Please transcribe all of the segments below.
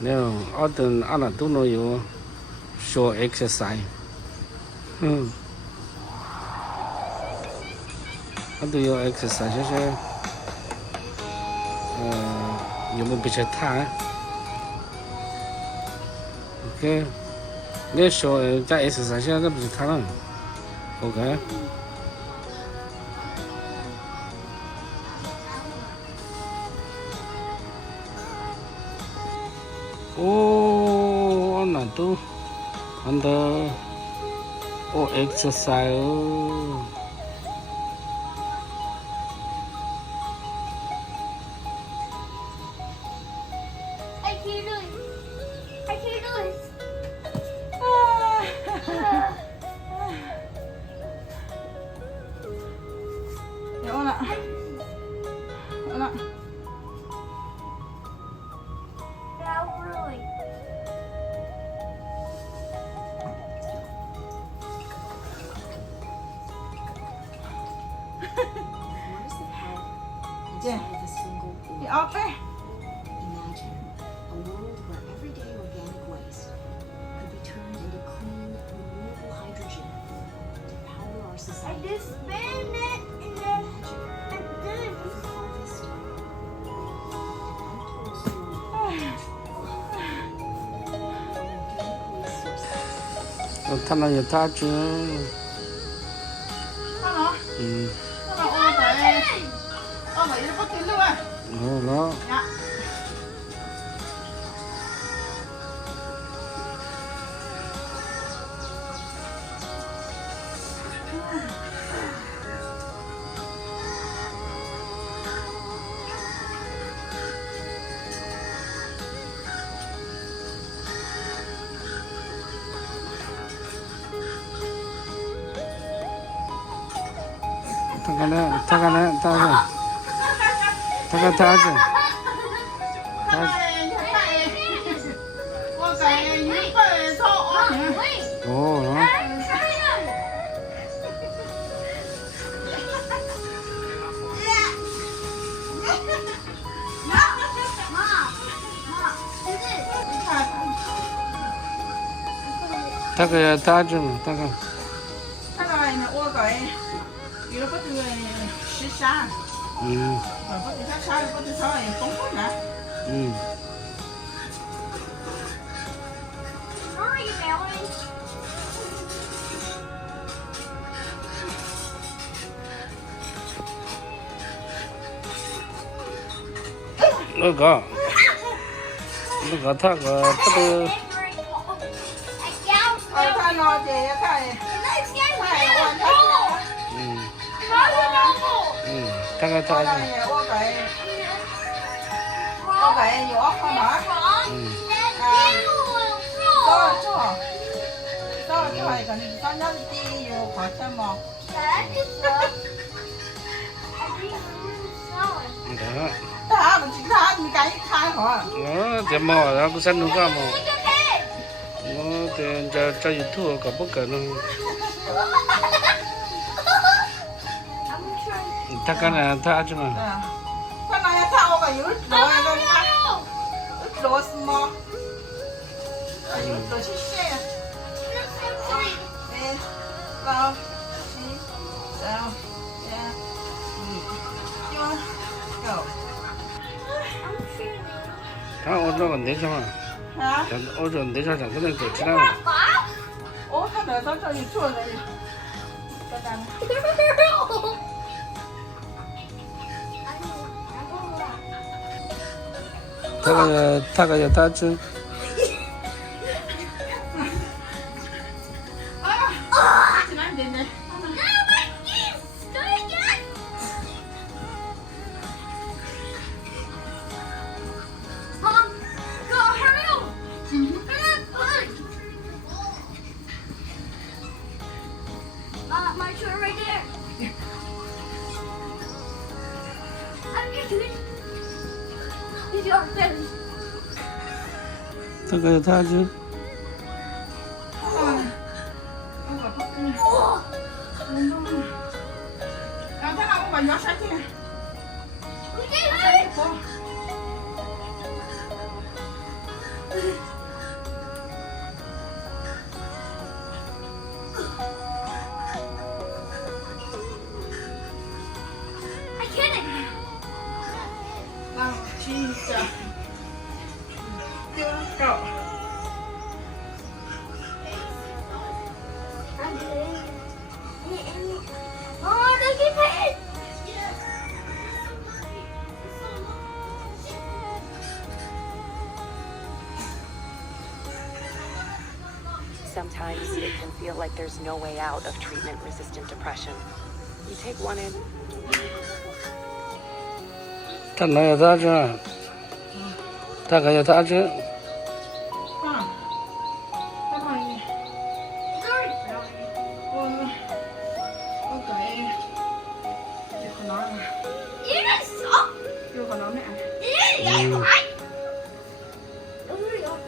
No, often ana tu no you show exercise. How do you exercise? You muốn bị chết thà. Okay. Nếu show cái exercise nó bị chết thà rồi. Okay. Oh, ana tu. Under exercise. I can't do it. I can't do it. Ya ona. Ona. Now really. What is the head Yeah. inside of a single Đi organ? ốp ấy. Imagine a world where everyday organic waste could be turned into clean, renewable hydrogen to power our I society. just spin it and then Imagine I do it. we harvest untold stories from organic waste sources. Thằng này ta chứ. Nó. Nó ôm vậy. Ôm vậy nó có tiền luôn à. Đó. Dạ. Thằng này ta chứ. Ôi cái những cái thọ. Ồ, đó. Ta chứ mà, ta cái. Cái này là ôi cái gì nó có từ xí xa. Rồi có từ xa có từ xa này không có nè. Hurry, Melanie. Nó có thằng bắt đầu Ôi cái nó thì cái thằng ta cái chứ. này ôi cái nhỏ không hả? Đó chứ hay cái này sao nhớ đi vô khỏi xem mà. Đó. Ta mình chỉ ta mình cái khai hả? Nó thì mò nó cũng sẵn đúng không? Nó thì cho YouTube có bất cứ nó. Ta cái này ta chứ mà. Cái này ta ôi cái ít đồ này ít đồ mà. Ít đồ xí xí. Vào, xí, vào, yeah, chưa, go. Thằng ô tô còn đấy sao mà? Hả? Ô tô đấy sao chẳng có nên tổ chức đâu. Ủa sao đợi tao cho gì chua này? Cái đằng. Ta cái ta chứ. Chị nói gì nè? Mom, go hurry up. My toy right there. I'm gonna do it. It's your turn. Ta cái ta chứ. Làm thế nào cũng phải nhớ sách chứ. We did it. Go. Oh, look at that. Sometimes it can feel like there's no way out of treatment-resistant depression. You take one in. 他哪有咋整？他可要咋整？ Con. Come on. Okay. Vô con nói nè. Yên là sợ. Vô con nói mẹ. Yên là phải. Đúng rồi.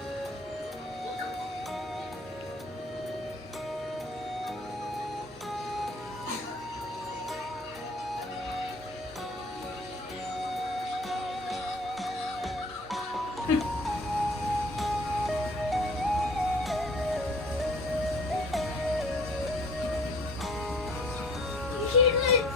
She lives.